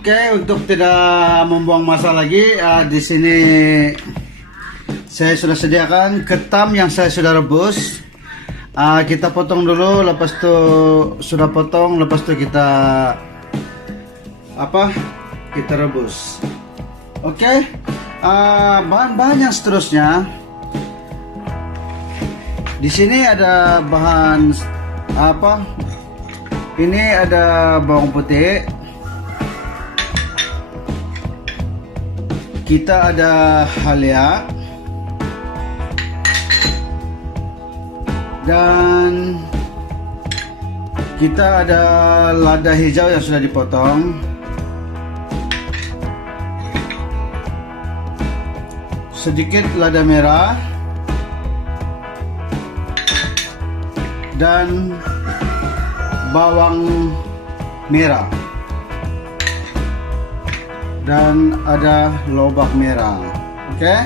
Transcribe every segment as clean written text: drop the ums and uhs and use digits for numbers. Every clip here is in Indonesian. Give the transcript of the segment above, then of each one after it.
Oke, untuk tidak membuang masa lagi, di sini saya sudah sediakan ketam yang saya sudah rebus. Kita potong dulu, lepas itu sudah potong, lepas itu kita kita rebus. Oke, bahan-bahan yang seterusnya. Di sini ada bahan apa? Ini ada bawang putih. Kita ada halia. Dan kita ada lada hijau yang sudah dipotong. Sedikit lada merah. Dan bawang merah. Dan ada lobak merah. Oke.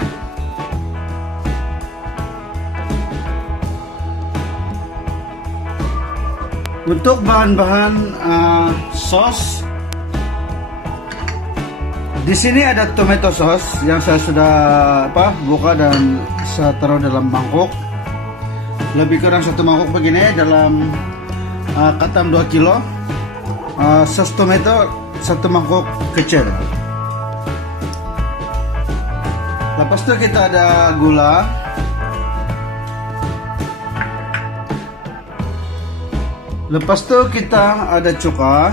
Untuk bahan-bahan sos, di sini ada tomato sauce yang saya sudah buka dan saya taruh dalam mangkuk. Lebih kurang 1 mangkuk begini dalam katam 2 kilo. Sos tomato 1 mangkuk kecil. Lepas itu kita ada gula. Lepas itu kita ada cuka.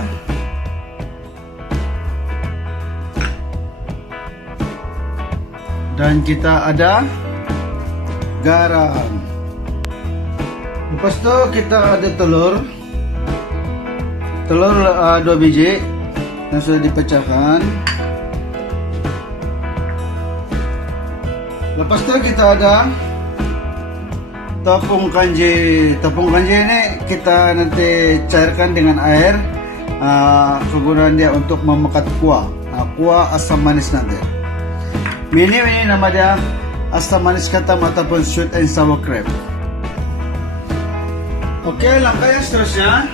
Dan kita ada garam. Lepas itu kita ada telur. Telur 2 biji yang sudah dipecahkan. Lepas itu kita ada tepung kanji. Tepung kanji ini kita nanti cairkan dengan air. Kegunaan dia untuk memekat kuah. Kuah asam manis nanti. Ini nama dia asam manis ketam ataupun sweet and sour crab. Oke, langkah yang seterusnya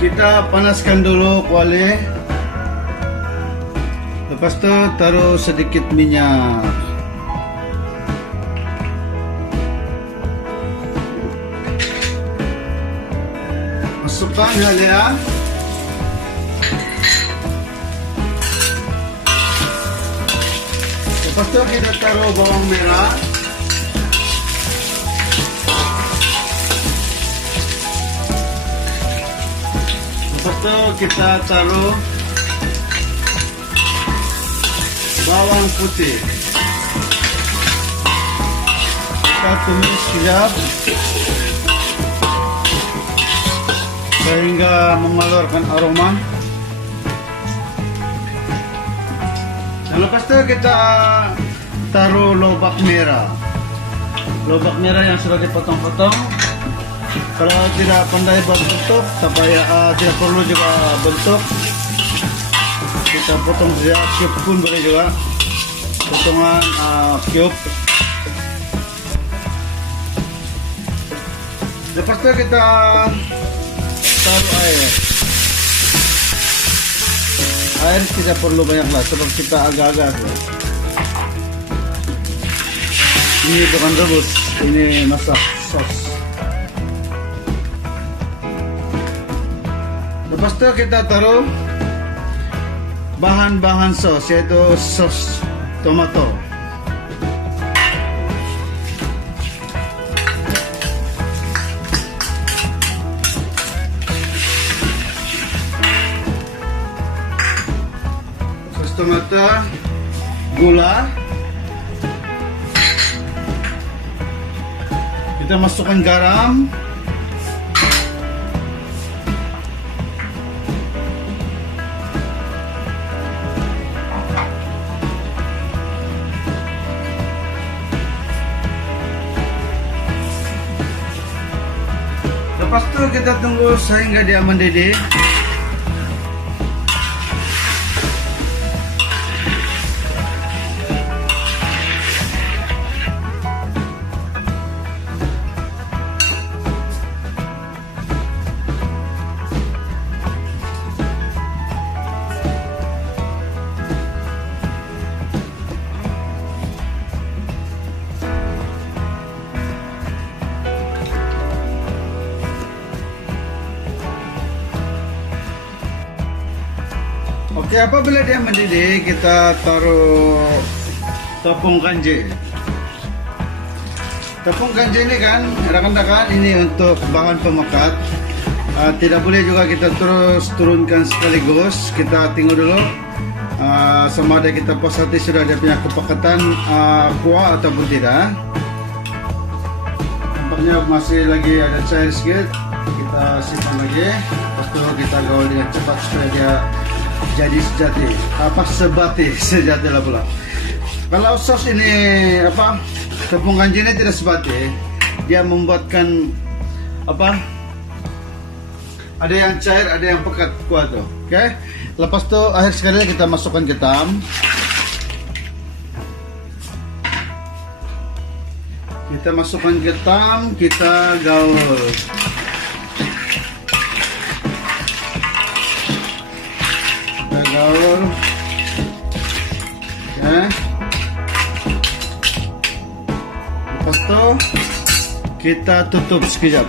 kita panaskan dulu kuali. Lepas itu taruh sedikit minyak. Masukkan halia. Lepas itu kita taruh bawang merah. Lepas itu kita taruh bawang putih. Kita tumis sekejap sehingga mengeluarkan aroma. Dan lepas itu kita taruh lobak merah. Lobak merah yang sudah dipotong-potong. Kalau tidak pandai buat bentuk, tidak perlu juga bentuk. Kita potong saja, cube pun boleh juga. Potongan cube. Lepas itu kita taruh air. Air tidak perlu banyak lah, sebab kita agak-agak. Ini bukan rebus, ini masak sos. Lepas itu kita taruh bahan-bahan sos, yaitu sos tomato. Sos tomato, gula. Kita masukkan garam. Lepas itu kita tunggu sehingga dia mendidih. Oke, apabila dia mendidih, kita taruh tepung kanji. Tepung kanji ini kan, rekan-rekan, ini untuk bahan pemekat. Tidak boleh juga kita terus turunkan sekaligus. Kita tengok dulu sama ada kita puas hati sudah ada punya kepekatan kuah ataupun tidak. Nampaknya masih lagi ada cair sedikit. Kita simpan lagi. Lepas itu kita gaul dengan cepat supaya dia jadi sejati. Sejati lah pula. Kalau sos ini tepung kanji ini tidak sebati, dia membuatkan ada yang cair, ada yang pekat kuah tuh. Oke. Lepas itu akhir sekali kita masukkan ketam. Kita masukkan ketam, kita gaul. Kita gaul. Oke. Lepas itu kita tutup sekejap.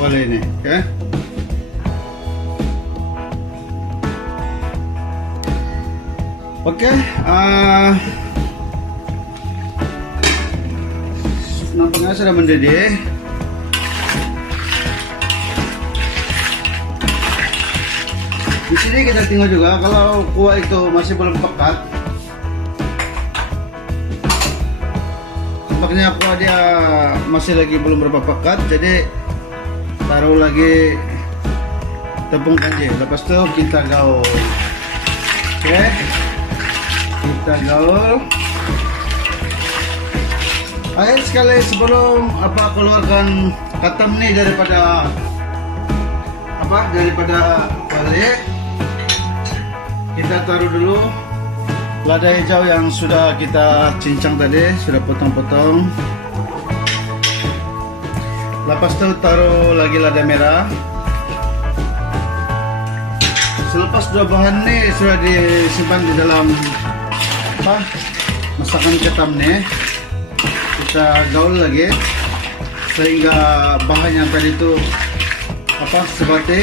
Boleh ini, oke? Oke, nampaknya sudah mendidih. Di sini kita tengok juga kalau kuah itu masih belum pekat. Nampaknya kuah dia masih lagi belum berapa pekat, jadi taruh lagi tepung kanji. Lepas itu kita gaul. Oke, kita gaul. Akhir sekali sebelum keluarkan ketam nih daripada kuali, kita taruh dulu lada hijau yang sudah kita cincang tadi, sudah potong-potong. Lepas itu taruh lagi lada merah. Selepas dua bahan ini sudah disimpan di dalam masakan ketam nih, kita gaul lagi sehingga bahan yang tadi itu sebati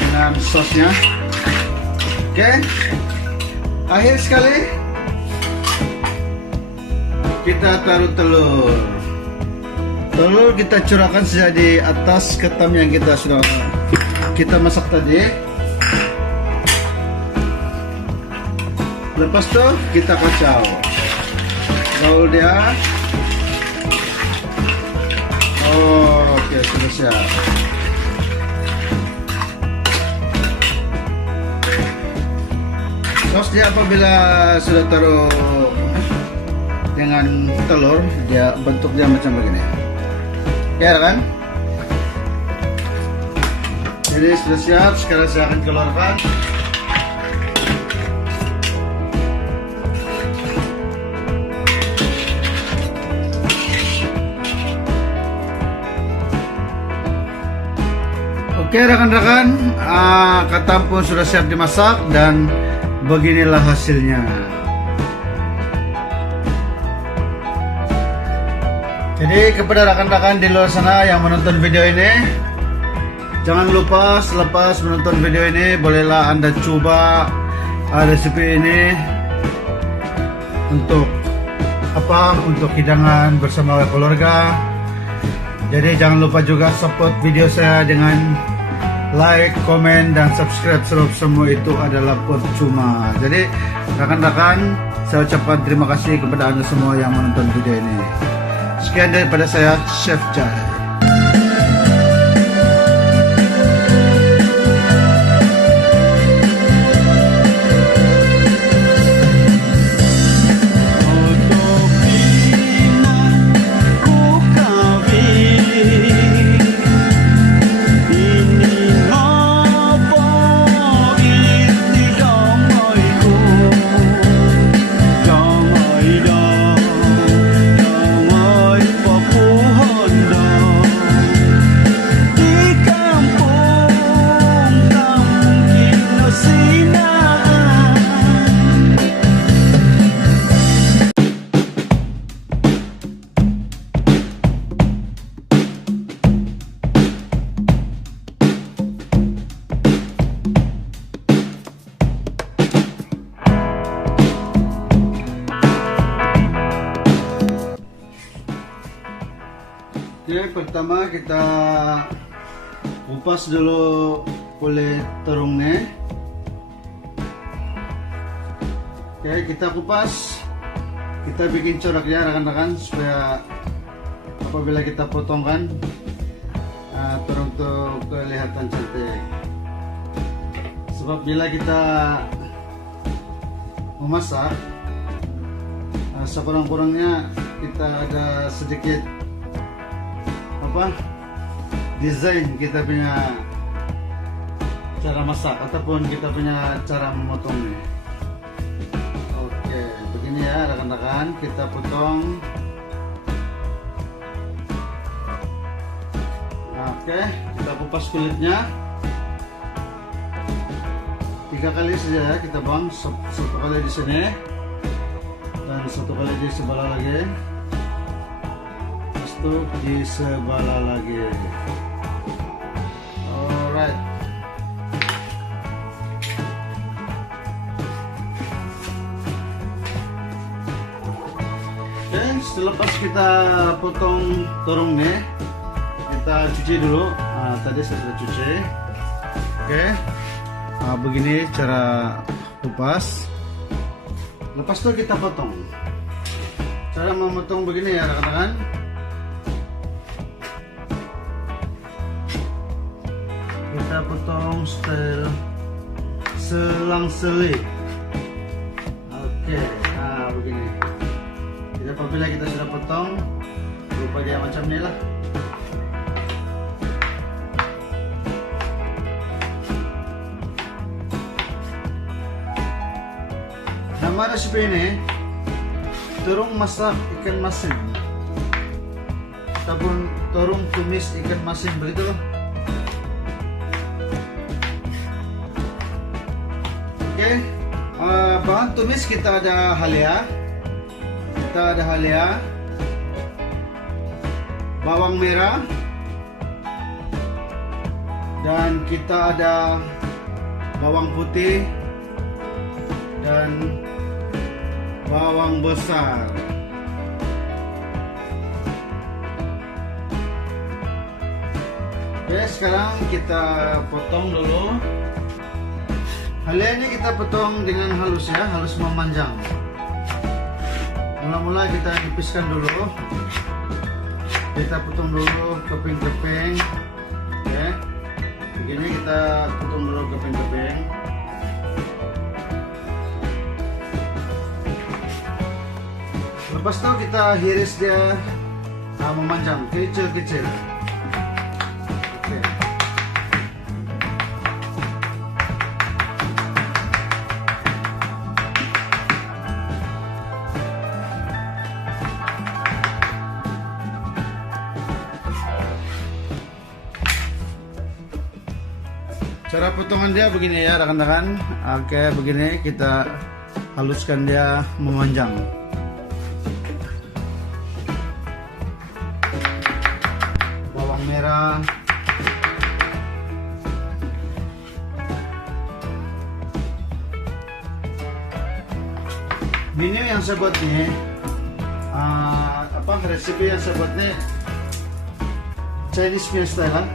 dengan sosnya. Oke. Akhir sekali kita taruh telur. Telur kita curahkan saja di atas ketam yang kita masak tadi. Lepas itu kita kacau, gaul dia. Oke, sudah siap. Sos dia apabila sudah taruh dengan telur, dia bentuk dia macam begini. Ya kan? Jadi sudah siap. Sekarang saya akan keluarkan. Oke rekan-rekan, ketam pun sudah siap dimasak dan beginilah hasilnya. Jadi kepada rekan-rekan di luar sana yang menonton video ini, jangan lupa selepas menonton video ini bolehlah Anda coba resepi ini untuk untuk hidangan bersama keluarga. Jadi jangan lupa juga support video saya dengan like, komen, dan subscribe, sebab semua itu adalah percuma. Jadi rekan-rekan, saya ucapkan terima kasih kepada Anda semua yang menonton video ini. Sekian daripada saya, Chef Jai. Jangan Oke, pertama kita kupas dulu kulit terungnya. Oke, kita kupas. Kita bikin coraknya rekan-rekan supaya apabila kita potongkan terung tuh kelihatan cantik. Sebab bila kita memasak, sekurang-kurangnya kita ada sedikit desain kita punya cara masak ataupun kita punya cara memotongnya. Oke, begini ya rekan-rekan, kita potong. Oke, kita kupas kulitnya 3 kali saja ya kita bang. Satu kali di sini dan satu kali di sebelah lagi. Di sebelah lagi. Alright. Dan selepas kita potong terung nih, kita cuci dulu. Tadi saya sudah cuci. Oke. Begini cara kupas. Lepas itu kita potong. Cara memotong begini ya rekan-rekan. Kita potong style selang-seling. Oke, begini. Jadi apabila kita sudah potong, rupa dia macam ini lah. Nama resipi ini terung masak ikan masin ataupun terung tumis ikan masin, begitu loh. Oke, bahan tumis kita ada halia, bawang merah, dan kita ada bawang putih dan bawang besar. Oke, sekarang kita potong dulu. Halia ini kita potong dengan halus ya, halus memanjang. Mula-mula kita nipiskan dulu. Kita potong dulu keping-keping. Oke. Begini kita potong dulu keping-keping. Lepas itu kita hiris dia memanjang, kecil-kecil. Oke. Cara potongan dia begini ya rekan-rekan. Oke, begini kita haluskan dia memanjang. Bawang merah, ini yang saya buat nih, resipi yang saya buat nih Chinese punya style kan.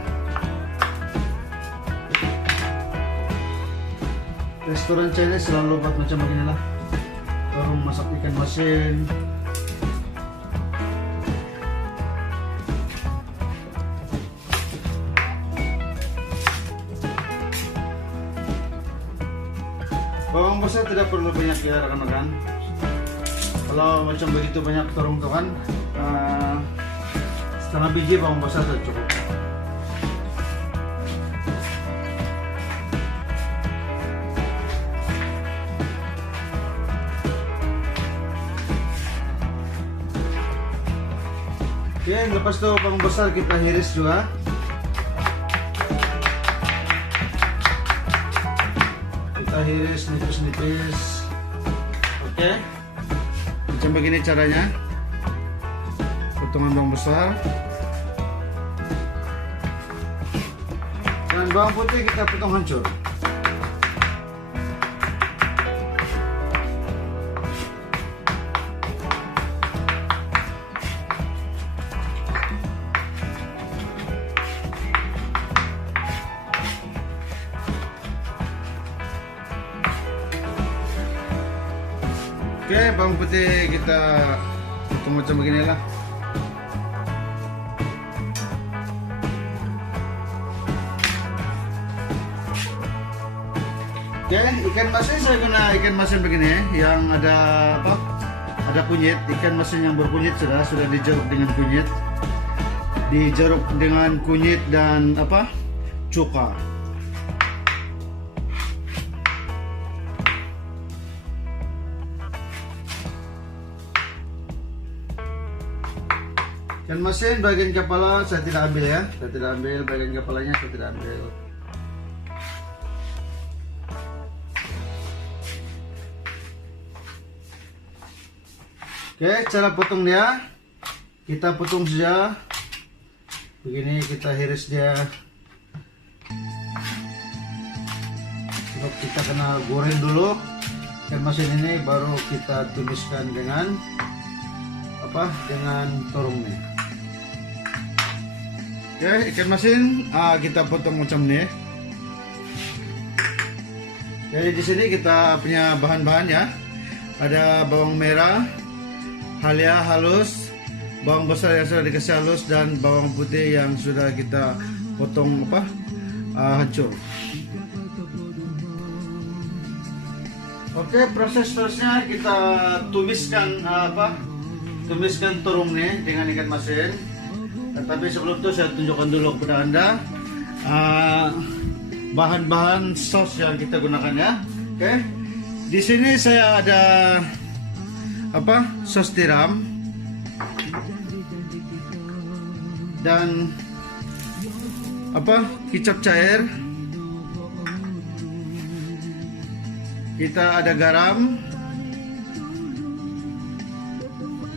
Restoran Chinese selalu buat macam begini lah. Terung masak ikan masin. Bawang besar tidak perlu banyak ya rekan-rekan. Kalau macam begitu banyak terung tuh kan, setengah biji bawang besar sudah cukup. Oke, lepas itu bawang besar kita hiris juga. Kita hiris nipis-nipis. Oke, macam begini caranya. Potongan bawang besar. Dan bawang putih kita potong hancur. bawang putih kita potong macam begini lah. Oke, ikan masin saya guna ikan masin begini yang ada apa? Ada kunyit, ikan masin yang berkunyit sudah dijeruk dengan kunyit. Dijeruk dengan kunyit dan apa? Cuka. Ikan masin bagian kepala saya tidak ambil ya. Saya tidak ambil bagian kepalanya, saya tidak ambil. Oke, cara potongnya kita potong saja begini, kita iris dia. Kita kena goreng dulu ikan masin ini, baru kita tumiskan dengan apa? Dengan turungnya. Oke, ikan masin kita potong macam ini. Jadi di sini kita punya bahan-bahan ya. Ada bawang merah halia halus, bawang besar yang sudah dikasih halus, dan bawang putih yang sudah kita potong apa? Hancur. Oke, proses terusnya kita tumiskan apa? Tumiskan turungnya dengan ikan masin. Tetapi sebelum itu saya tunjukkan dulu kepada Anda bahan-bahan sos yang kita gunakan ya. Oke. Di sini saya ada apa? Sos tiram dan apa? Kecap cair. Kita ada garam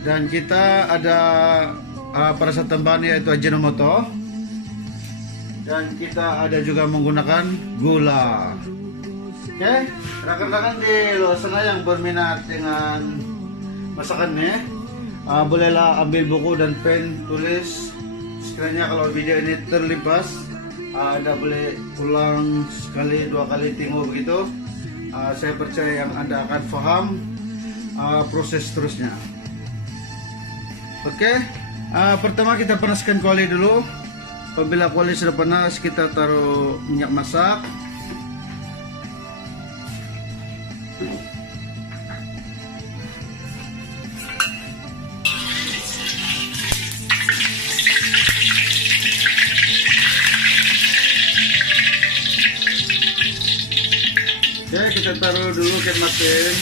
dan kita ada perasa tambahan yaitu Ajinomoto, dan kita ada juga menggunakan gula. Oke, rekan-rekan di luar sana yang berminat dengan masakannya, bolehlah ambil buku dan pen, tulis. Sekiranya kalau video ini terlepas, Anda boleh ulang sekali, dua kali, tengok begitu. Saya percaya yang Anda akan paham proses terusnya. Oke, pertama kita panaskan kuali dulu. Apabila kuali sudah panas, kita taruh minyak masak. Oke, kita taruh dulu ikan masin.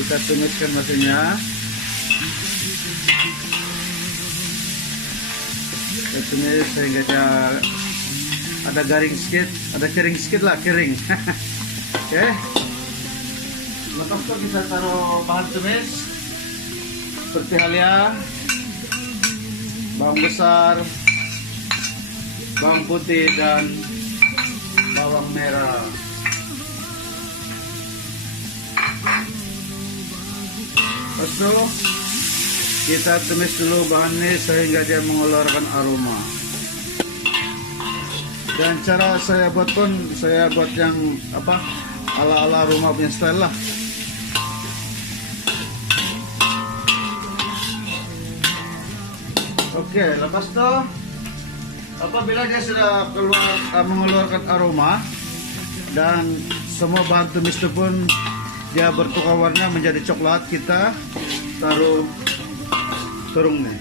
Kita tumiskan masinnya. Kita tumis sehingga dia ada garing sedikit, ada kering sedikit lah, kering. Oke. Lepas itu kita taruh bahan tumis seperti halia, bawang besar, bawang putih, dan bawang merah. Terus dulu kita tumis dulu bahan ini sehingga dia mengeluarkan aroma. Dan cara saya buat pun saya buat yang apa, ala-ala rumah punya style lah. Oke, lepas itu apabila dia sudah mengeluarkan aroma dan semua bahan tumis itu pun dia bertukar warna menjadi coklat, kita taruh turungnya.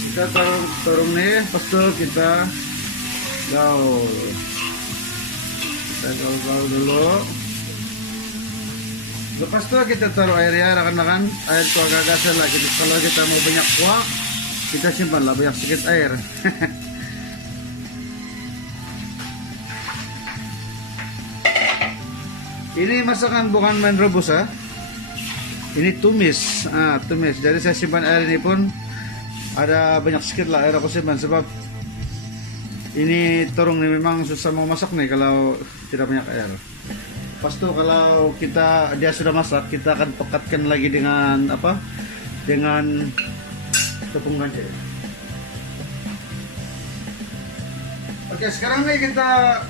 Kita taruh turungnya, lepas itu kita gaul. Kita gaul dulu. Lepas itu kita taruh air ya, rekan-rekan. Air itu agak-agak lah. Kalau kita mau banyak kuah, kita simpanlah banyak sedikit air. Ini masakan bukan main rebus ya. Ini tumis. Tumis. Jadi saya simpan air ini pun ada banyak sedikit lah air aku simpan, sebab ini turung ini memang susah mau masak nih kalau tidak banyak air. Pas itu kalau dia sudah masak, kita akan pekatkan lagi dengan apa? Dengan tepung kanci. Oke, sekarang nih kita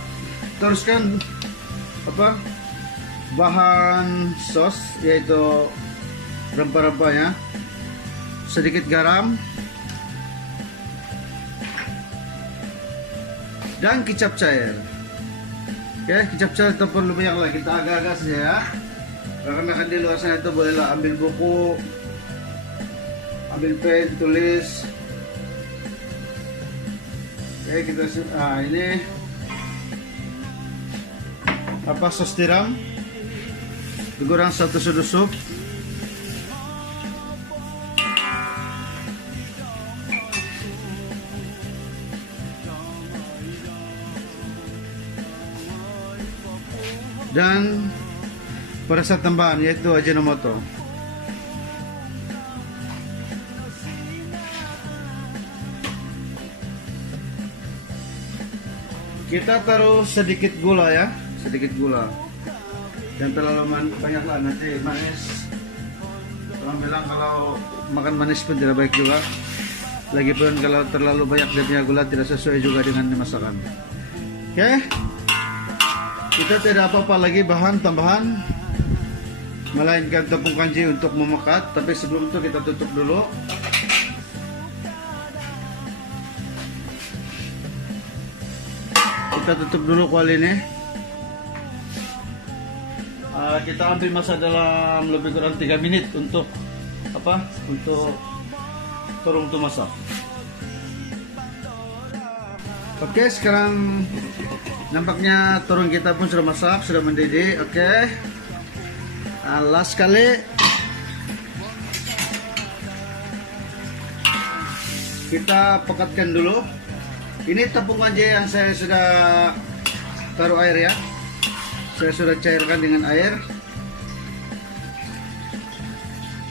teruskan bahan sos, yaitu rempah-rempahnya, sedikit garam dan kecap cair. Oke, kecap cair itu perlu banyak lah, kita agak-agak saja ya. Rekan-rekan di luar sana itu bolehlah ambil buku, ambil pen, tulis. Oke, kita ini sos tiram, kurang 1 sudut sup. Dan perasa tambahan yaitu Ajinomoto. Kita taruh sedikit gula ya, sedikit gula. Jangan terlalu banyak lah, nanti manis. Orang bilang kalau makan manis pun tidak baik juga. Lagipun kalau terlalu banyak dia punya gula tidak sesuai juga dengan masakan. Oke, kita tidak apa-apa lagi bahan tambahan, melainkan tepung kanji untuk memekat. Tapi sebelum itu kita tutup dulu. Kita tutup dulu kuali ini. Kita ambil masa dalam lebih kurang 3 menit untuk untuk turun itu masak. Oke, sekarang nampaknya turun kita pun sudah masak, sudah mendidih. Oke, last kali kita pekatkan dulu. Ini tepung kanji yang saya sudah taruh air ya. Saya sudah cairkan dengan air.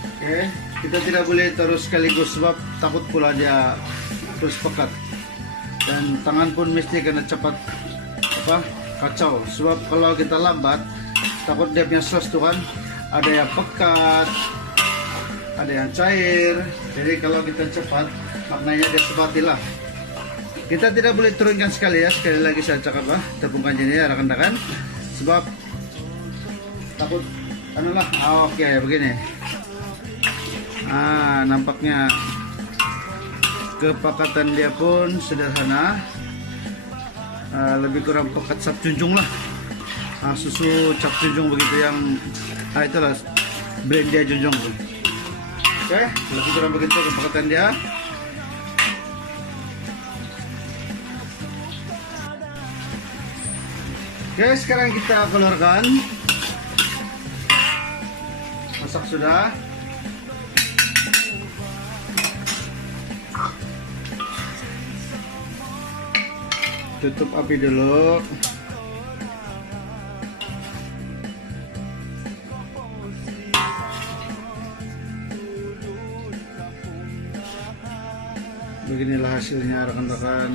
Oke, kita tidak boleh terus sekaligus sebab takut pula dia terus pekat. Dan tangan pun mesti kena cepat kacau. Sebab kalau kita lambat, takut dia punya sos tuh kan ada yang pekat, ada yang cair. Jadi kalau kita cepat, maknanya dia sebatilah. Kita tidak boleh turunkan sekali ya. Sekali lagi saya cakap tepung kanji ini ya rekan-rekan, sebab takut oke, begini. Nampaknya kepekatan dia pun sederhana, lebih kurang pekat cap junjung lah. Susu cap junjung begitu yang itulah brand dia junjung. Oke, lebih kurang begitu kepekatan dia. Oke, sekarang kita keluarkan. Masak sudah. Tutup api dulu. Beginilah hasilnya rekan-rekan.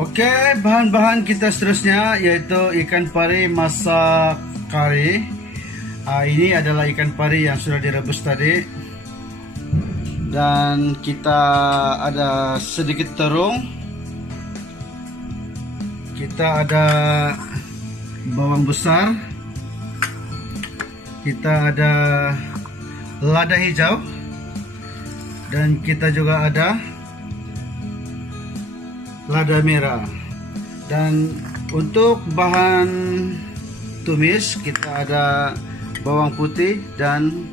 Oke, bahan-bahan kita seterusnya yaitu ikan pari masak kari. Ini adalah ikan pari yang sudah direbus tadi. Dan kita ada sedikit terung. Kita ada bawang besar. Kita ada lada hijau. Dan kita juga ada lada merah. Dan untuk bahan tumis kita ada bawang putih dan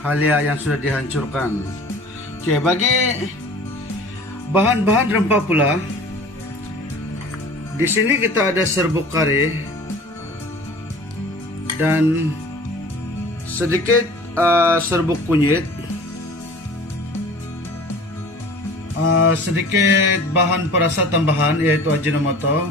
halia yang sudah dihancurkan. Oke, bagi bahan-bahan rempah pula, di sini kita ada serbuk kari dan sedikit serbuk kunyit. Sedikit bahan perasa tambahan yaitu Ajinomoto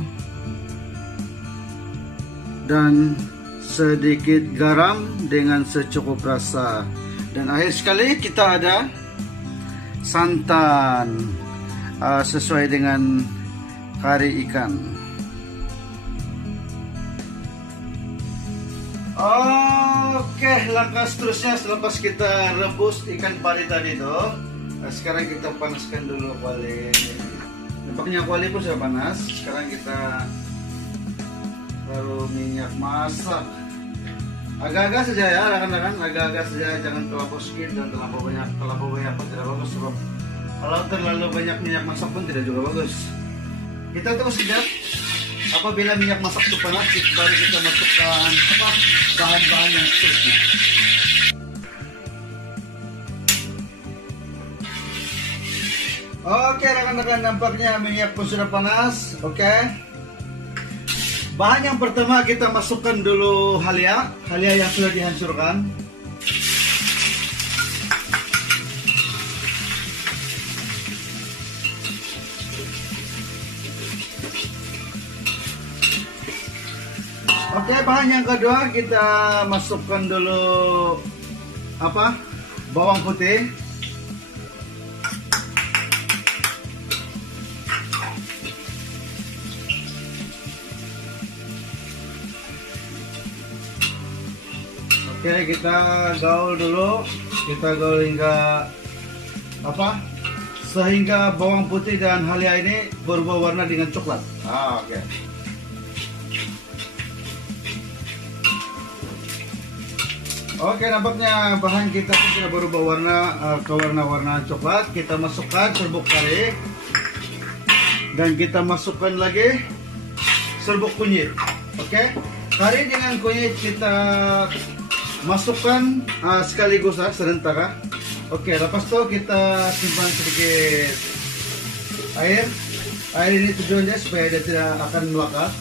dan sedikit garam dengan secukup rasa, dan akhir sekali kita ada santan sesuai dengan kari ikan. Oke, langkah seterusnya selepas kita rebus ikan pari tadi itu, sekarang kita panaskan dulu kuali. Nampaknya kuali pun sudah panas. Sekarang kita taruh minyak masak. Agak-agak saja ya rekan-rekan, agak-agak saja, jangan terlalu sedikit dan terlalu banyak pun tidak bagus, sebab kalau terlalu banyak minyak masak pun tidak juga bagus. Kita tunggu sekejap. Apabila minyak masak itu panas, baru kita masukkan bahan-bahan yang seterusnya. Oke rekan-rekan, nampaknya minyak pun sudah panas. Oke. Bahan yang pertama kita masukkan dulu halia yang sudah dihancurkan. Oke, bahan yang kedua kita masukkan dulu bawang putih. Oke, kita gaul dulu. Kita gaul hingga sehingga bawang putih dan halia ini berubah warna dengan coklat. Oke. Oke, nampaknya bahan kita sudah berubah warna ke warna coklat. Kita masukkan serbuk kari dan kita masukkan lagi serbuk kunyit. Oke, kari dengan kunyit kita masukkan sekaligus serentak. Oke, lepas itu kita simpan sedikit air. Air ini tujuannya supaya dia tidak akan melekat.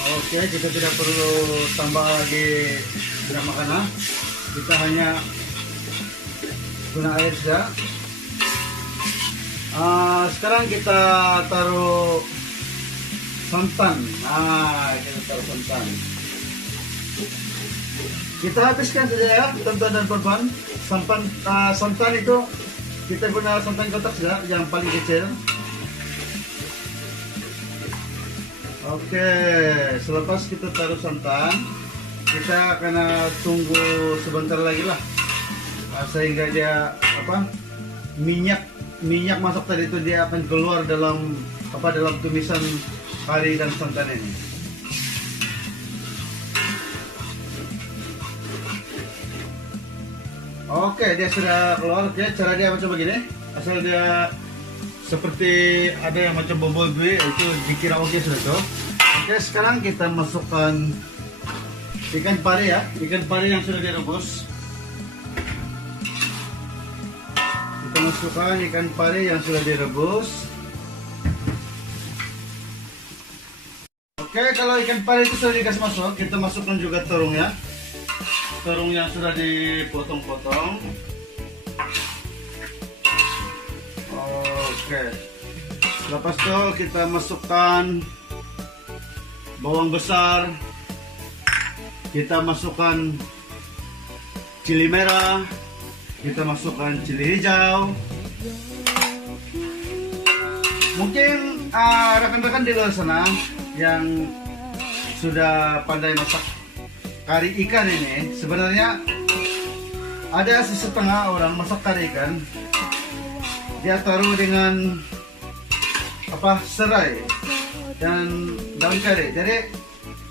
Oke, kita tidak perlu tambah lagi gula makanan. Kita hanya guna air saja. Sekarang kita taruh santan. Kita taruh santan. Kita habiskan saja ya, teman-teman dan perempuan. Santan itu kita guna santan kotak saja, yang paling kecil. Oke, selepas kita taruh santan, kita akan tunggu sebentar lagi lah, sehingga dia minyak masak tadi itu dia akan keluar dalam tumisan kari dan santan ini. Oke, dia sudah keluar. Oke, cara dia macam begini. Asal dia seperti ada yang macam bumbu-bumbu itu dikira oke sudah tuh. Oke, sekarang kita masukkan ikan pari ya, ikan pari yang sudah direbus. Kita masukkan ikan pari yang sudah direbus. Oke, kalau ikan pari itu sudah dikasih masuk, kita masukkan juga terung ya. Terung yang sudah dipotong-potong. Oke. Lepas itu kita masukkan bawang besar. Kita masukkan cili merah. Kita masukkan cili hijau. Mungkin rekan-rekan di luar sana yang sudah pandai masak kari ikan ini, sebenarnya ada setengah orang masak kari ikan, dia taruh dengan serai dan daun kari. Jadi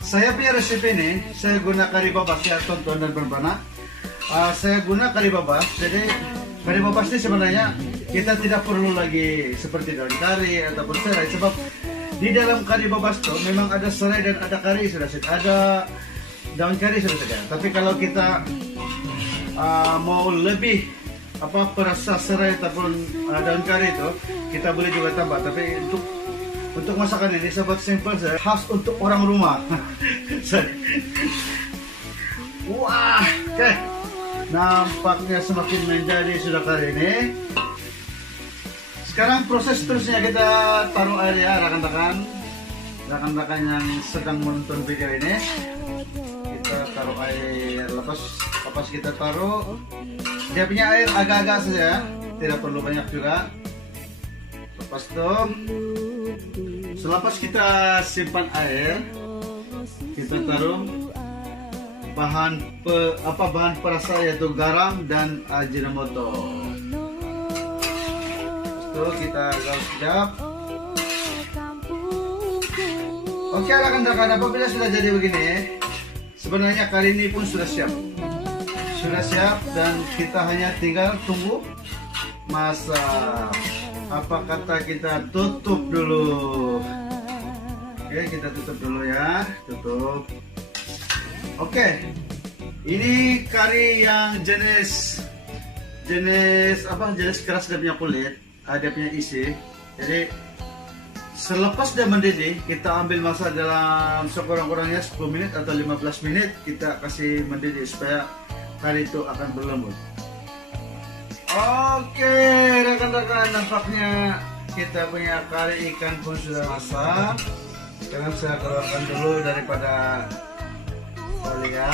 saya punya resep ini, saya guna kari babas ya tonton dan perempuan. Saya guna kari babas. Jadi kari babas ini sebenarnya kita tidak perlu lagi seperti daun kari ataupun serai, sebab di dalam kari babas itu memang ada serai dan ada kari sudah ada daun kari sudah saja. Tapi kalau kita mau lebih perasa serai ataupun daun kari itu, kita boleh juga tambah. Tapi untuk masakan ini saya buat simple saja, khas untuk orang rumah. Wah, oke. Nampaknya semakin menjadi sudah kali ini. Sekarang proses terusnya kita taruh air ya rekan-rekan. Rekan-rekan yang sedang menonton video ini, kita taruh air. Lepas kita taruh, dia punya air agak-agak saja, tidak perlu banyak juga. Lepas itu, selepas kita simpan air, kita taruh bahan perasa yaitu garam dan ajinomoto. Itu kita garis sedap. Oke rekan-rekan, apabila sudah jadi begini, sebenarnya kali ini pun sudah siap. Sudah siap dan kita hanya tinggal tunggu masak. Apa kata kita tutup dulu. Oke, kita tutup dulu ya. Tutup. Oke. Ini kari yang jenis keras, dia punya kulit, ada punya isi. Jadi selepas dia mendidih, kita ambil masak dalam sekurang-kurangnya 10 menit atau 15 menit, kita kasih mendidih supaya kari itu akan berlembut. Oke, rekan-rekan, nampaknya kita punya kari ikan pun sudah masak. Sekarang saya keluarkan dulu daripada kuali ya.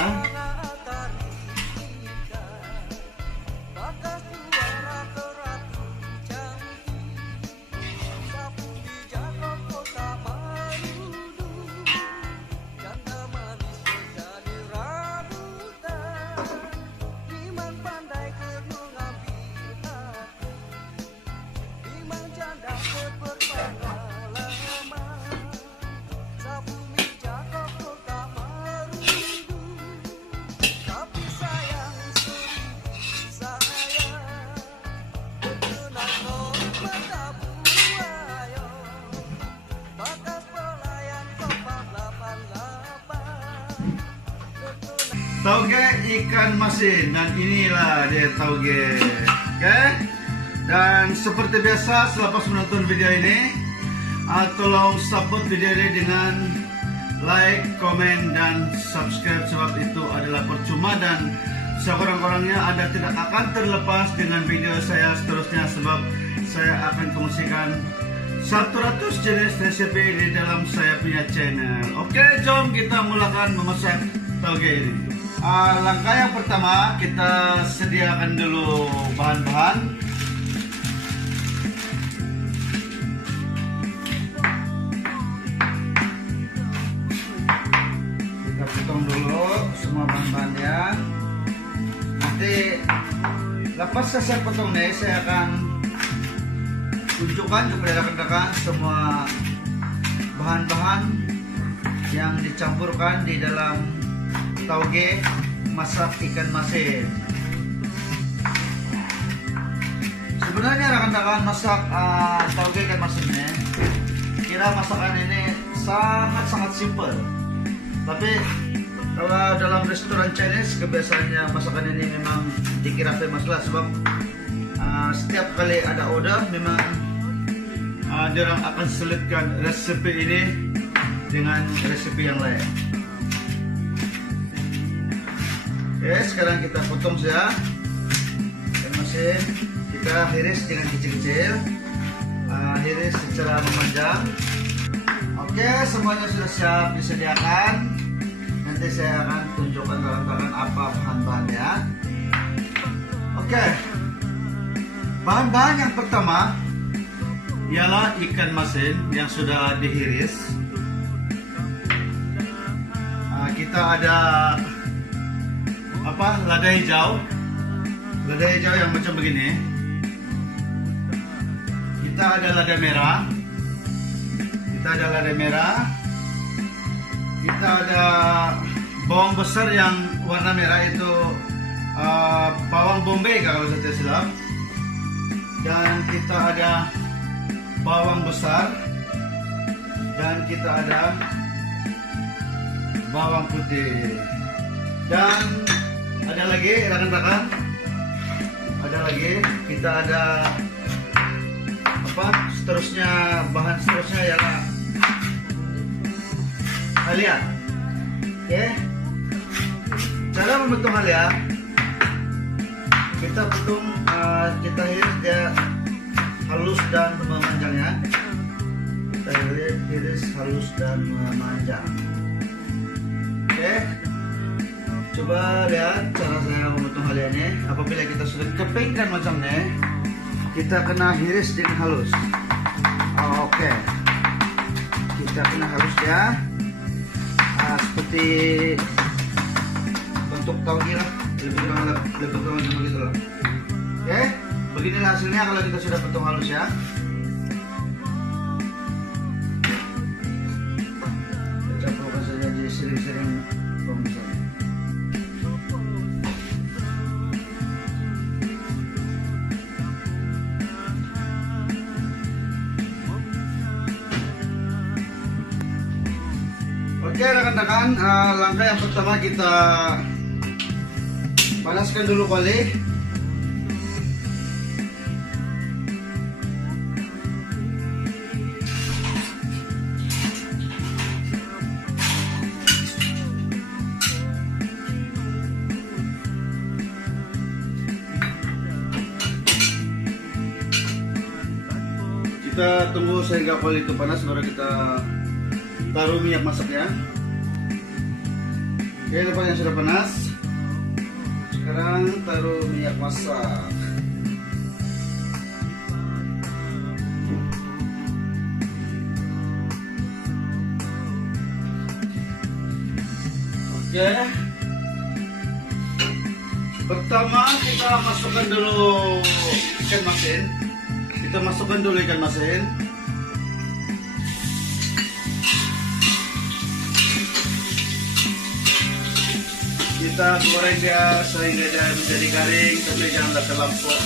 Tauge ikan masin, dan inilah dia tauge. Oke. Dan seperti biasa, selepas menonton video ini, tolong support video ini dengan like, komen, dan subscribe, sebab itu adalah percuma dan sekurang-kurangnya Anda tidak akan terlepas dengan video saya seterusnya, sebab saya akan kongsikan 100 jenis resepi di dalam saya punya channel. Oke, jom kita mulakan memasak tauge ini. Langkah yang pertama, kita sediakan dulu bahan-bahan. Kita potong dulu semua bahan-bahannya. Nanti lepas saya potong nih, saya akan tunjukkan kepada rekan-rekan semua bahan-bahan yang dicampurkan di dalam tauge masak ikan masin. Sebenarnya rekan-rekan, masak tauge ikan masin ini, kira masakan ini sangat-sangat simple. Tapi kalau dalam restoran Chinese, kebiasaannya masakan ini memang dikira famous lah, sebab setiap kali ada order memang diorang akan selipkan resepi ini dengan resepi yang lain. Oke, sekarang kita potong saja ikan masin. Kita hiris dengan kecil-kecil, hiris secara memanjang. Oke, semuanya sudah siap disediakan. Nanti saya akan tunjukkan rekan-rekan apa bahan-bahannya. Oke, bahan-bahan yang pertama ialah ikan masin yang sudah dihiris. Kita ada lada hijau yang macam begini. Kita ada lada merah. Kita ada bawang besar yang warna merah, itu bawang bombay kalau saya tidak silap. Dan kita ada bawang besar, dan kita ada bawang putih. Dan ada lagi rekan-rekan, kita ada bahan seterusnya ialah halia. Oke, cara memotong halia, kita potong, kita hiris dia halus dan memanjang ya. Kita iris halus dan memanjang. Oke, coba lihat cara saya memotong hal ini. Apabila kita sudah kepingkan macamnya, kita kena iris dengan halus. Oke, kita kena halus ya. Seperti bentuk tauge lah, lebih kurang begitu lah. Oke, beginilah hasilnya kalau kita sudah potong halus ya. Kita campurkan saja di sering-sering pemirsa. Oke rekan-rekan, langkah yang pertama kita panaskan dulu kuali. Kita tunggu sehingga kuali itu panas, baru kita taruh minyak masaknya. Oke, lepas yang sudah panas, sekarang taruh minyak masak. Oke, pertama kita masukkan dulu ikan masin. Kita masukkan dulu ikan masin. Kita goreng dia sehingga dia menjadi garing, tapi janganlah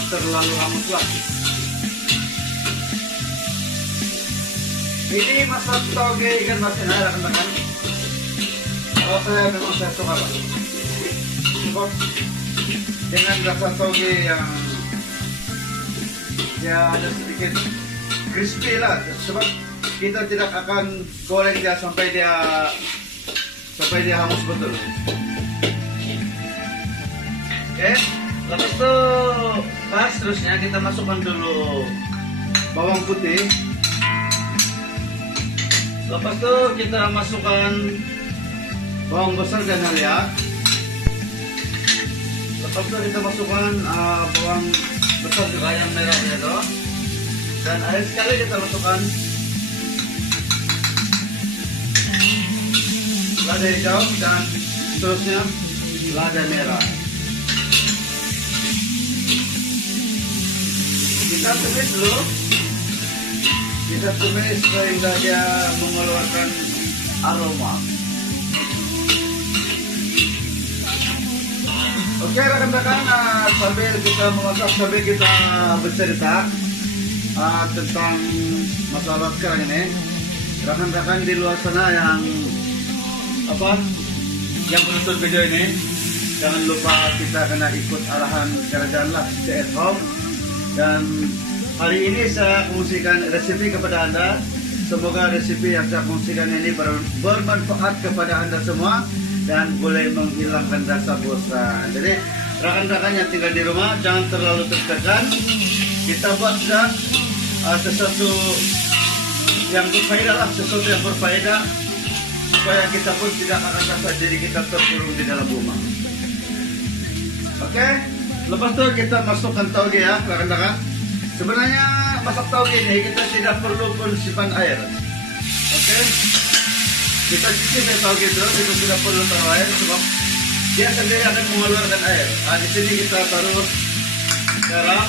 terlalu hangus lah. Ini masak toge ikan masin ya rekan-rekan. Kalau saya memang saya suka lah. Cukup dengan rasa toge yang ya ada sedikit crispy lah, sebab kita tidak akan goreng dia sampai dia hangus betul. Oke, lepas itu pas terusnya kita masukkan dulu bawang putih. Lepas itu kita masukkan bawang besar dan halia. Lepas itu kita masukkan bawang besar juga yang merah itu. Dan akhir sekali kita masukkan lada hijau dan terusnya lada merah. Kita tumis dulu. Kita tumis sehingga dia mengeluarkan aroma. Oke rekan-rekan, sambil kita memasak, sambil kita bercerita tentang masalah sekarang ini, rekan-rekan di luar sana yang menonton video ini, jangan lupa kita kena ikut arahan kerajaan lah, stay at home. Dan hari ini saya kongsikan resep kepada Anda. Semoga resep yang saya kongsikan ini bermanfaat kepada Anda semua dan boleh menghilangkan rasa bosan. Jadi rekan-rekan yang tinggal di rumah jangan terlalu tertekan. Kita buat sesuatu yang berfaedah lah, sesuatu yang berfaedah supaya kita pun tidak akan rasa diri kita terkurung di dalam rumah. Oke, lepas itu kita masukkan tauge ya rekan-rekan. Sebenarnya masak tauge ini kita tidak perlu pensipan air. Oke, kita sisih tauge itu, kita tidak perlu taruh air sebab dia sendiri akan mengeluarkan air. Di sini kita taruh garam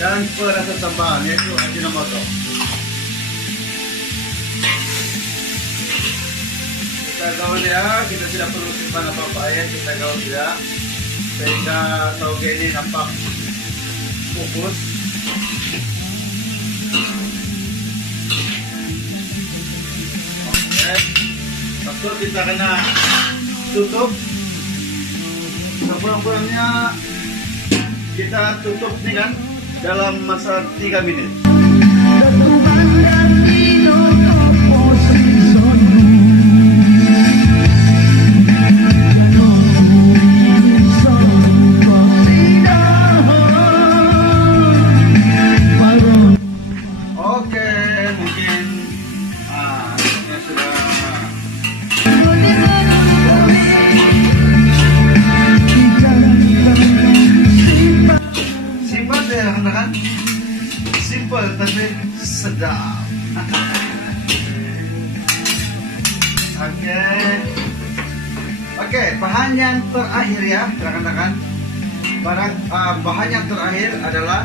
dan perasa tambahan yaitu Ajinomoto. Kita gaul ya, kita tidak perlu simpan apa-apa air, kita gaul ya sehingga tauge ini nampak fokus. Oke, lalu kita kena tutup. Sekurang-kurangnya kita tutup nih kan dalam masa 3 menit. sedap. Oke, bahan yang terakhir ya rekan-rekan. Bahan yang terakhir adalah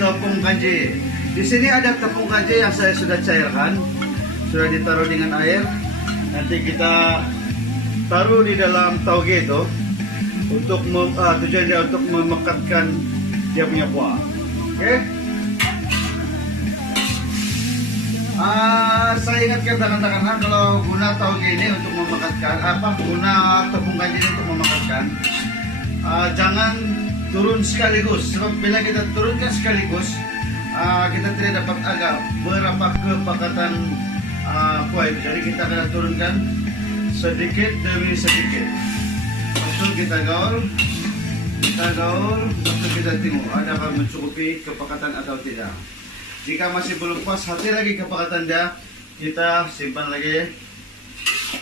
tepung kanji. Di sini ada tepung kanji yang saya sudah cairkan, sudah ditaruh dengan air. Nanti kita taruh di dalam tauge itu untuk tujuannya untuk memekatkan dia punya kuah. Oke. Saya ingatkan rekan-rekan, kalau guna tauge ini untuk memekatkan, guna tepung kanji ini untuk memekatkan, jangan turun sekaligus. Sebab bila kita turunkan sekaligus, kita tidak dapat agak berapa kepekatan kuah itu. Jadi kita akan turunkan sedikit demi sedikit. Lalu kita gaul, lalu kita tengok adakah mencukupi kepekatan atau tidak. Jika masih belum puas hati lagi kepekatan dia, kita simpan lagi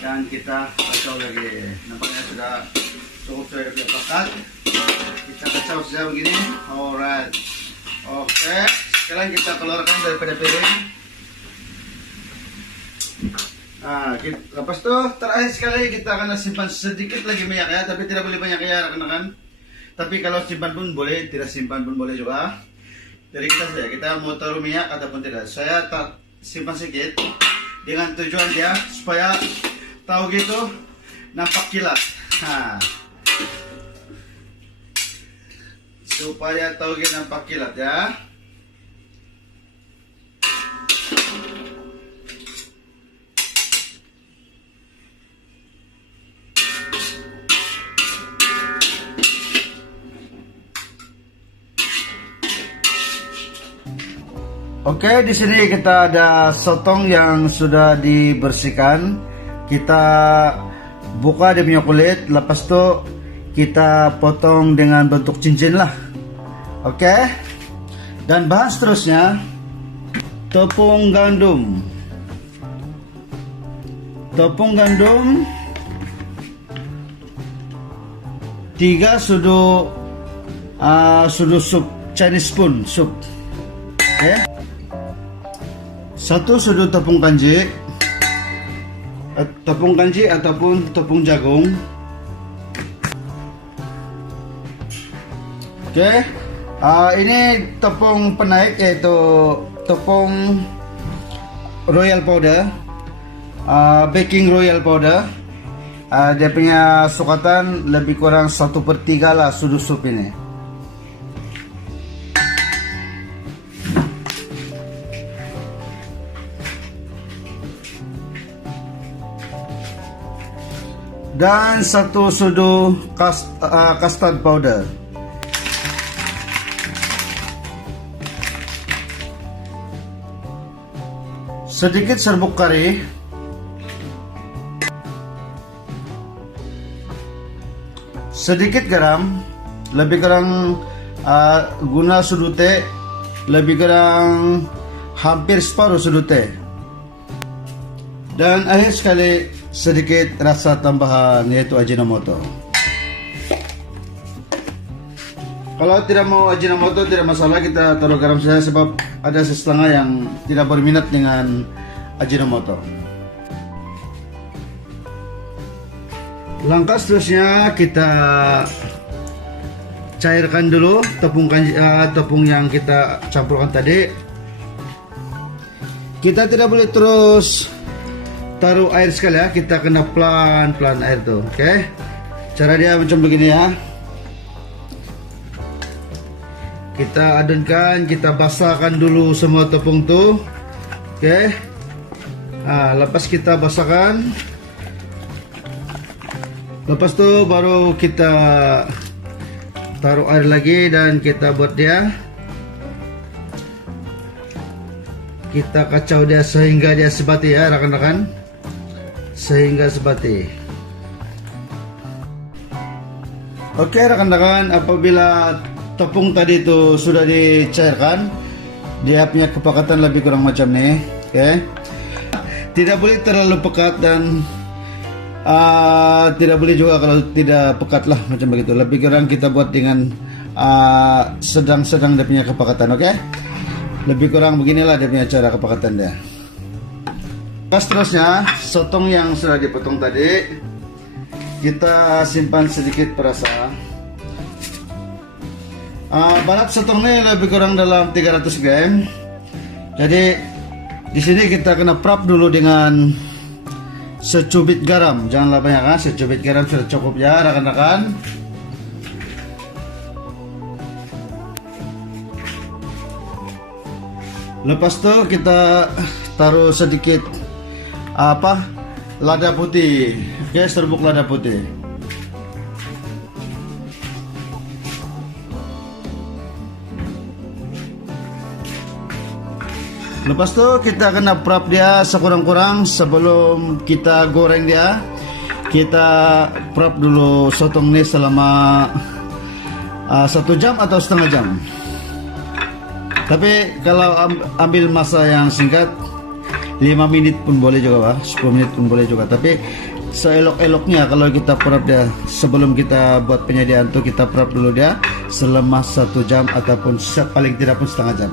dan kita kacau lagi. Nampaknya sudah cukup, sudah pekat. Kita kacau saja begini. Alright. Oke, sekarang kita keluarkan daripada piring. Lepas itu terakhir sekali kita akan simpan sedikit lagi minyak ya, tapi tidak boleh banyak ya rekan-rekan. Tapi kalau simpan pun boleh, tidak simpan pun boleh juga. Jadi kita mau taruh minyak ataupun tidak. Saya tak simpan sedikit dengan tujuan dia supaya tahu gitu nampak kilat. Supaya tahu gitu nampak kilat ya. Oke, di sini kita ada sotong yang sudah dibersihkan. Kita buka dia punya kulit, lepas itu kita potong dengan bentuk cincin lah. Oke. Dan bahan seterusnya tepung gandum. Tepung gandum 3 sudu sup Chinese spoon sup. Oke. 1 sudu tepung kanji ataupun tepung jagung. Oke. Ini tepung penaik, yaitu tepung royal powder, baking royal powder. Dia punya sukatan lebih kurang 1/3 lah sudu sup ini. Dan 1 sudu custard powder. Sedikit serbuk kari. Sedikit garam, lebih kurang guna sudu teh, lebih kurang hampir separuh sudu teh. Dan akhir sekali sedikit rasa tambahan, yaitu Ajinomoto. Kalau tidak mau Ajinomoto tidak masalah, kita taruh garam saja, sebab ada setengah yang tidak berminat dengan Ajinomoto. Langkah seterusnya kita cairkan dulu tepung yang kita campurkan tadi. Kita tidak boleh terus taruh air sekali ya, kita kena pelan-pelan air tuh. Oke. Cara dia macam begini ya. Kita adunkan, kita basahkan dulu semua tepung tuh. Oke. Lepas kita basahkan, lepas tuh baru kita taruh air lagi dan kita buat dia. Kita kacau dia sehingga dia sebati ya rekan-rekan. Sehingga sebati. Oke rekan-rekan, apabila tepung tadi itu sudah dicairkan, dia punya kepekatan lebih kurang macam nih. Oke. Tidak boleh terlalu pekat dan tidak boleh juga kalau tidak pekat lah, macam begitu. Lebih kurang kita buat dengan sedang-sedang dia punya kepekatan. Oke. Lebih kurang beginilah dia punya cara kepakatan dia. Seterusnya, sotong yang sudah dipotong tadi kita simpan sedikit perasa. Balap sotong ini lebih kurang dalam 300 gram. Jadi di sini kita kena prap dulu dengan secubit garam. Janganlah banyak kan, secubit garam sudah cukup ya rekan-rekan. Lepas itu kita taruh sedikit lada putih. Oke, serbuk lada putih. Lepas itu kita kena prep dia sekurang-kurang sebelum kita goreng dia. Kita prep dulu sotong ini selama 1 jam atau setengah jam. Tapi kalau ambil masa yang singkat 5 menit pun boleh juga Pak, 10 menit pun boleh juga. Tapi seelok-eloknya kalau kita prep dia sebelum kita buat penyajian tuh kita prep dulu dia selama 1 jam ataupun paling tidak pun setengah jam.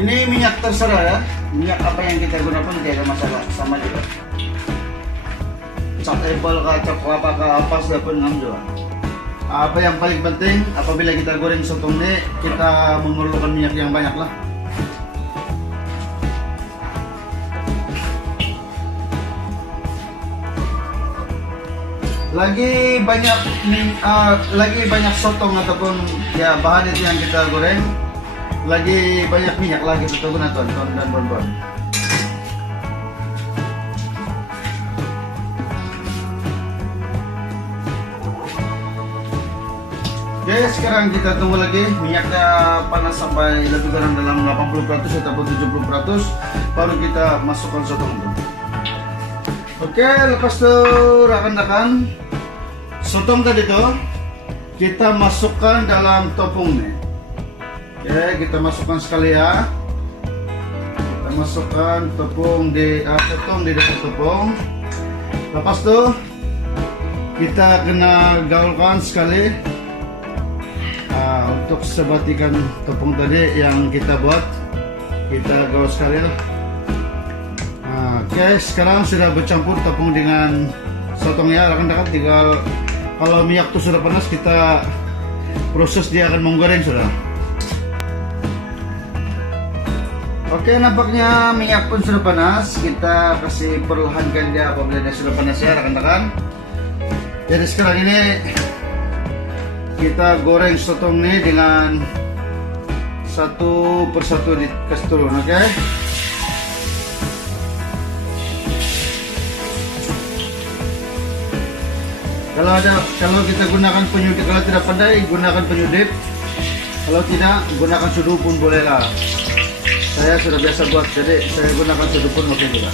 Ini minyak terserah ya, minyak apa yang kita gunakan tidak ada masalah, sama juga. Cap ebal kacau apa sudah pun juga. Apa yang paling penting apabila kita goreng sotong ini kita memerlukan minyak yang banyak lah. Lagi banyak sotong ataupun ya bahan itu yang kita goreng. Lagi banyak minyak lagi betul benar tonton dan bonbon. Oke, sekarang kita tunggu lagi minyaknya panas sampai lebih kurang dalam 80% atau 70%, baru kita masukkan sotong itu. Oke, lepas itu rekan-rekan, sotong tadi tuh kita masukkan dalam topung nih. Oke, kita masukkan sekali ya. Kita masukkan tepung di dalam tepung. Lepas itu kita kena gaulkan sekali untuk sebatikan tepung tadi yang kita buat. Kita gaul sekali lah. Oke, sekarang sudah bercampur tepung dengan sotongnya rekan-rekan. Tinggal kalau minyak itu sudah panas kita proses dia akan menggoreng sudah. Oke, nampaknya minyak pun sudah panas. Kita kasih perlahankan dia apabila dia sudah panas ya rekan-rekan. Jadi sekarang ini kita goreng sotong ini dengan satu persatu dikasih turun, oke? Kalau kita gunakan penyudip, kalau tidak pandai gunakan penyudip. Kalau tidak gunakan sudu pun boleh lah. Saya sudah biasa buat, jadi saya gunakan sudu pun oke juga.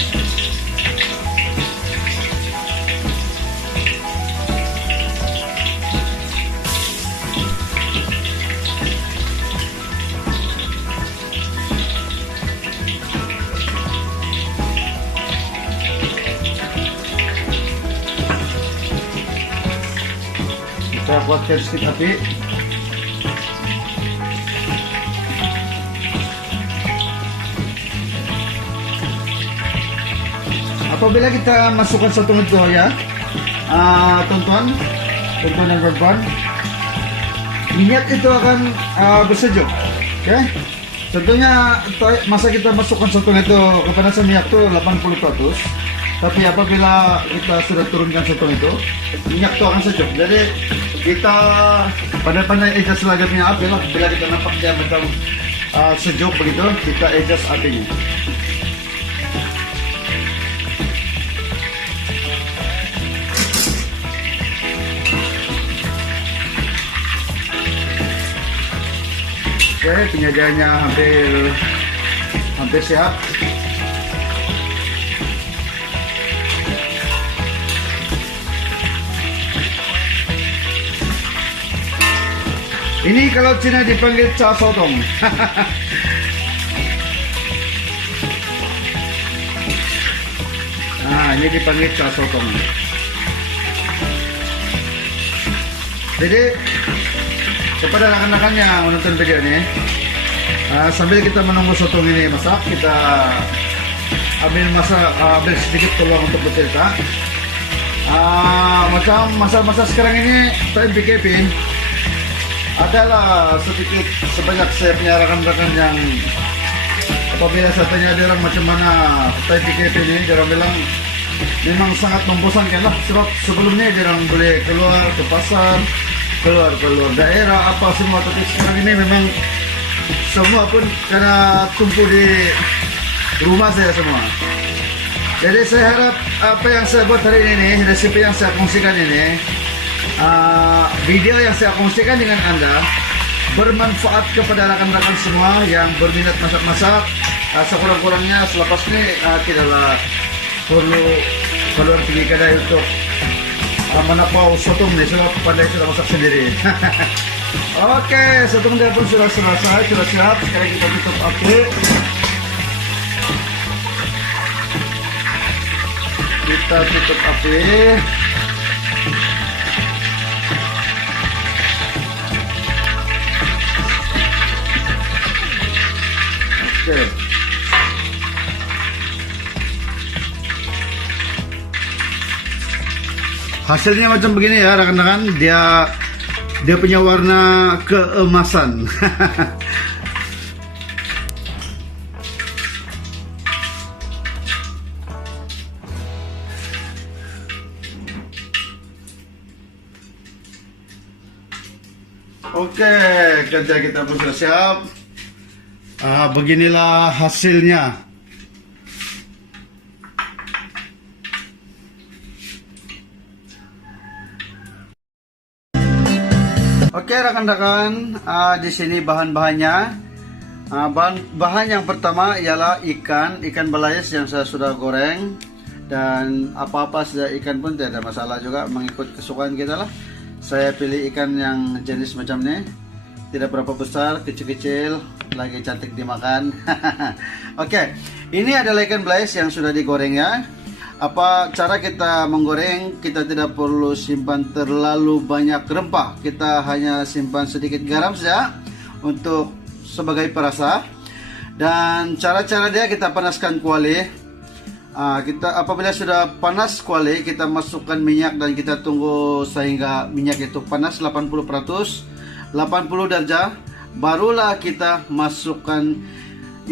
Kita kuatkan sedikit api. Apabila kita masukkan sotong itu ya, tonton dan berban, minyak itu akan bersejuk, oke? Tentunya masa kita masukkan sotong itu kepanasan minyak itu 80%, tapi apabila kita sudah turunkan sotong itu, minyak itu akan sejuk. Jadi kita pandai-pandai adjust lagi punya api lah. Bila kita nampak dia macam sejuk begitu, kita adjust apinya. Oke, penyajiannya hampir siap. Ini kalau Cina dipanggil cha sotong. Nah, ini dipanggil cha sotong. Jadi kepada rekan-rekan yang menonton video ini, sambil kita menunggu sotong ini masak, kita ambil sedikit peluang untuk bercerita. Macam masa-masa sekarang ini time PKP adalah sedikit sebanyak saya punya rekan-rekan yang apabila saya tanya dia orang macam mana time PKP ini, dia orang bilang memang sangat membosankan lah, sebab sebelumnya dia orang boleh keluar ke pasar, keluar daerah apa semua, tapi sekarang ini memang semua pun karena tumpu di rumah saya semua. Jadi saya harap apa yang saya buat hari ini, resipi yang saya kongsikan ini, video yang saya kongsikan dengan Anda bermanfaat kepada rekan-rekan semua yang berminat masak-masak. Sekurang-kurangnya selepas ini tidaklah perlu keluar pergi kedai untuk menapau sotong nih, sebab pandai sudah masak sendiri. Oke, sotong dia pun sudah selesai, sudah siap. Sekarang kita tutup api. Kita tutup api. Oke. Hasilnya macam begini ya rekan-rekan, dia punya warna keemasan. Oke, kerja kita pun sudah siap. Beginilah hasilnya. Oke rekan-rekan, di sini bahan-bahannya. Bahan yang pertama ialah ikan balayas yang saya sudah goreng, dan apa-apa saja ikan pun tidak ada masalah juga, mengikut kesukaan kita lah. Saya pilih ikan yang jenis macam ini, tidak berapa besar, kecil-kecil, lagi cantik dimakan. Oke, ini adalah ikan balayas yang sudah digoreng ya. Apa cara kita menggoreng? Kita tidak perlu simpan terlalu banyak rempah, kita hanya simpan sedikit garam saja untuk sebagai perasa. Dan cara-cara dia, kita panaskan kuali. Kita apabila sudah panas kuali, kita masukkan minyak dan kita tunggu sehingga minyak itu panas 80%, 80 derajat, barulah kita masukkan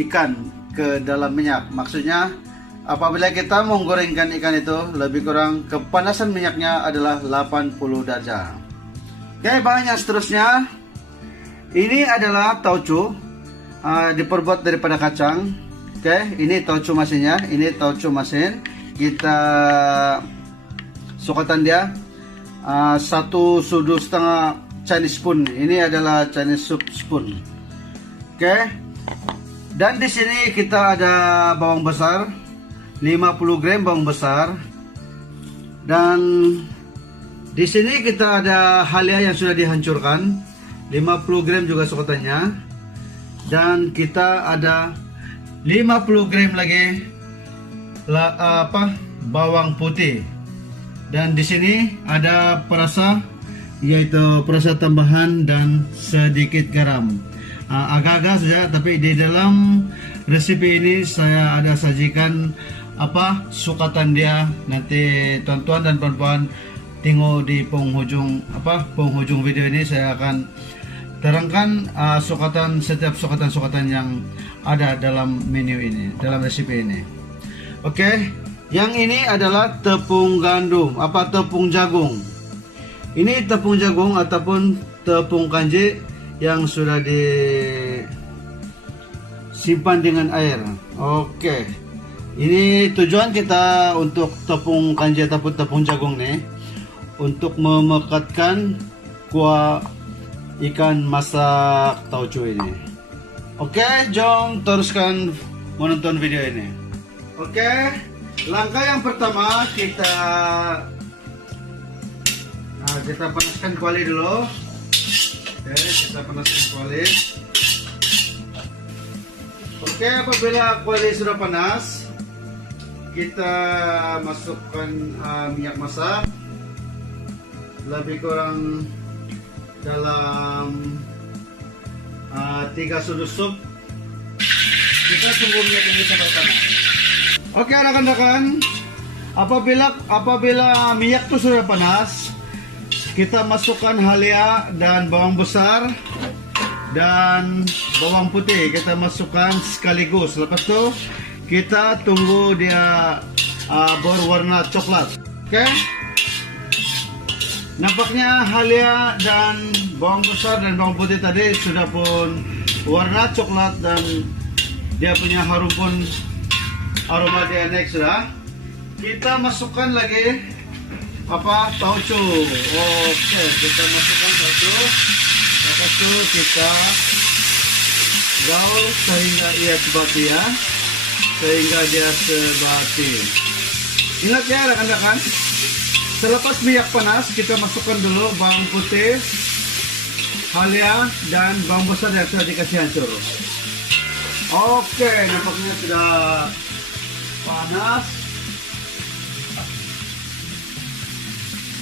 ikan ke dalam minyak. Maksudnya apabila kita menggorengkan ikan itu, lebih kurang kepanasan minyaknya adalah 80 derajat. Oke, bahan yang seterusnya, ini adalah tauco, diperbuat daripada kacang. Oke, ini tauco masinnya, ini tauco masin. Kita sukatan dia 1,5 sudu Chinese spoon. Ini adalah Chinese soup spoon. Oke, dan di sini kita ada bawang besar 50 gram bawang besar, dan di sini kita ada halia yang sudah dihancurkan 50 gram juga sukatannya, dan kita ada 50 gram lagi bawang putih, dan di sini ada perasa, yaitu perasa tambahan dan sedikit garam. Agak-agak saja, tapi di dalam resipi ini saya ada sajikan sukatan dia. Nanti tuan-tuan dan puan-puan tengok di penghujung video ini, saya akan terangkan setiap sukatan yang ada dalam menu ini, dalam resipi ini. Oke, yang ini adalah tepung gandum, tepung jagung. Ini tepung jagung ataupun tepung kanji yang sudah disimpan dengan air. Oke, ini tujuan kita untuk tepung kanji ataupun tepung jagung nih, untuk memekatkan kuah ikan masak tauco ini. Oke, jom teruskan menonton video ini. Oke, langkah yang pertama kita panaskan kuali dulu. Oke, kita panaskan kuali. Oke, apabila kuali sudah panas, kita masukkan minyak masak lebih kurang dalam 3 sudut sup. Kita tunggu minyak ini sampai panas. Oke rekan-rekan, apabila minyak itu sudah panas, kita masukkan halia dan bawang besar dan bawang putih. Kita masukkan sekaligus. Lepas itu kita tunggu dia berwarna coklat. Oke? Nampaknya halia dan bawang besar dan bawang putih tadi sudah pun warna coklat dan dia punya harum pun aroma dia naik sudah. Kita masukkan lagi tauco. Oke, kita masukkan tauco. Lepas itu kita gaul sehingga ia sebati ya. Sehingga dia sebati. Ingat ya rekan-rekan, selepas minyak panas, kita masukkan dulu bawang putih, halia, dan bawang besar yang sudah dikasih hancur. Oke, nampaknya sudah panas.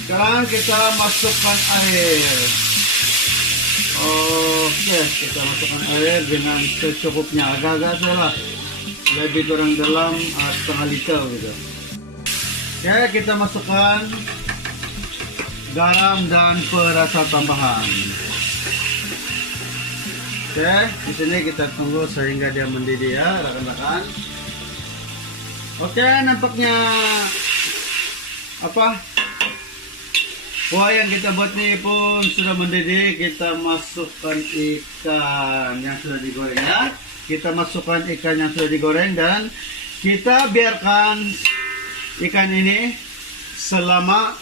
Sekarang kita masukkan air. Oke, kita masukkan air dengan secukupnya. Agak-agak salah, lebih kurang dalam setengah liter gitu. Oke, kita masukkan garam dan perasa tambahan. Oke, di sini kita tunggu sehingga dia mendidih ya, rekan-rekan. Oke, nampaknya kuah yang kita buat ini pun sudah mendidih. Kita masukkan ikan yang sudah digoreng ya. Kita masukkan ikan yang sudah digoreng dan kita biarkan ikan ini selama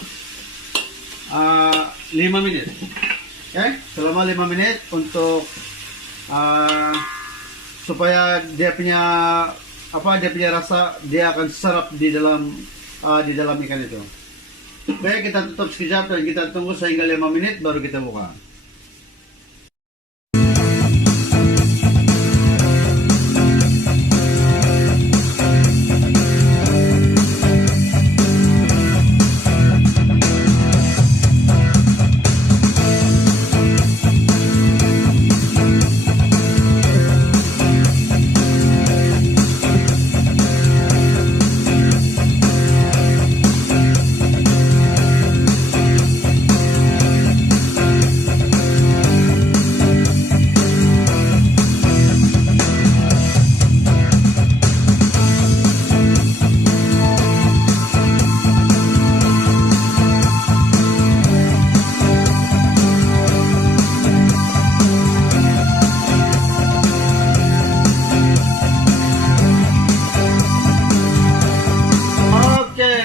5 menit. Oke, selama 5 menit untuk supaya dia punya rasa dia akan serap di dalam ikan itu. Oke, kita tutup sekejap dan kita tunggu sehingga 5 menit baru kita buka.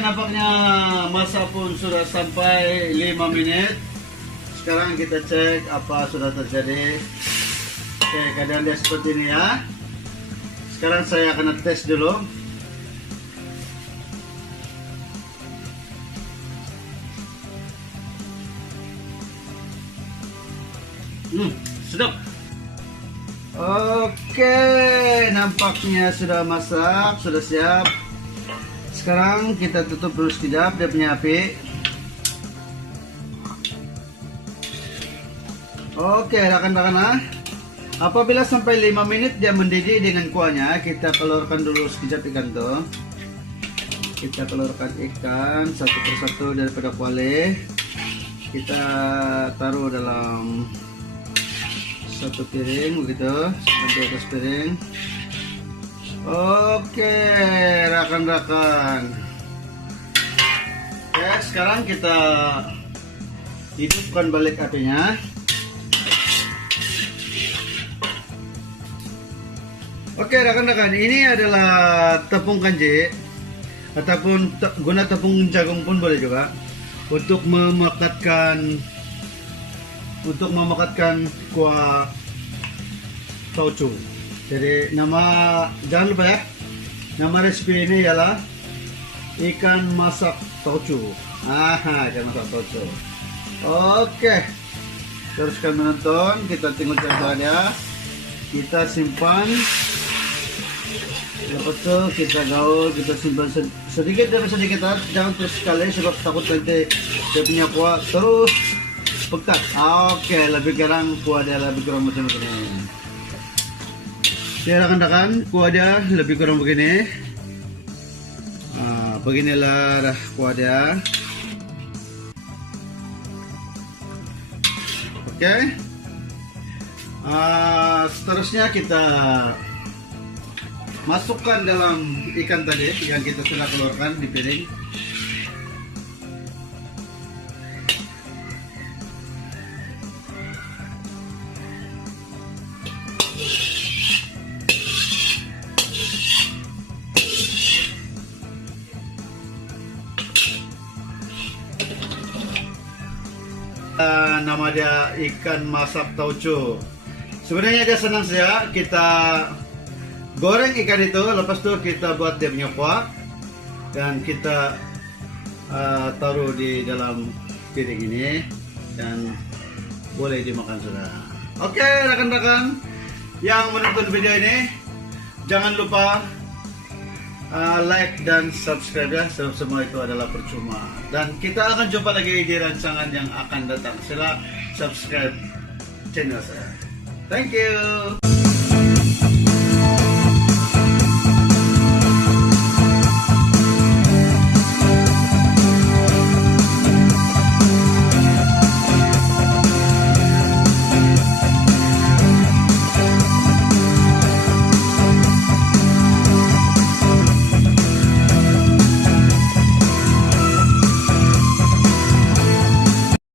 Nampaknya masak pun sudah sampai 5 menit. Sekarang kita cek apa sudah terjadi. Oke, keadaan dia seperti ini ya. Sekarang saya akan tes dulu. Sedap. Oke, nampaknya sudah masak, sudah siap. Sekarang kita tutup dulu sekejap dia punya api. Oke rekan-rekan, apabila sampai 5 menit dia mendidih dengan kuahnya, kita keluarkan dulu sekejap ikan tuh. Kita keluarkan ikan satu persatu daripada kuali. Kita taruh dalam satu piring begitu, di atas piring. Oke rekan-rekan. Oke, sekarang kita hidupkan balik apinya. Oke rekan-rekan, ini adalah tepung kanji ataupun guna tepung jagung pun boleh juga untuk memekatkan kuah tauco. Jadi jangan lupa ya, nama resipi ini ialah ikan masak tauco. Ikan masak tauco. Oke, Teruskan menonton, kita tengok caranya. Kita simpan. Lepas itu kita gaul, kita simpan sedikit demi sedikit, jangan terus sekali sebab takut nanti dia punya kuah terus pekat. Oke, lebih kurang kuah dia lebih kurang macam ini. Ya rekan-rekan, kuah dia lebih kurang begini. Beginilah kuah dia. Oke. Seterusnya kita masukkan dalam ikan tadi yang kita sudah keluarkan di piring. Nama dia ikan masak tauco. Sebenarnya dia senang saja kita goreng ikan itu, lepas itu kita buat dia punya kuah dan kita taruh di dalam piring ini dan boleh dimakan sudah. Oke rekan-rekan yang menonton video ini, jangan lupa like dan subscribe ya, semua itu adalah percuma. Dan kita akan jumpa lagi di rancangan yang akan datang. Sila subscribe channel saya. Thank you.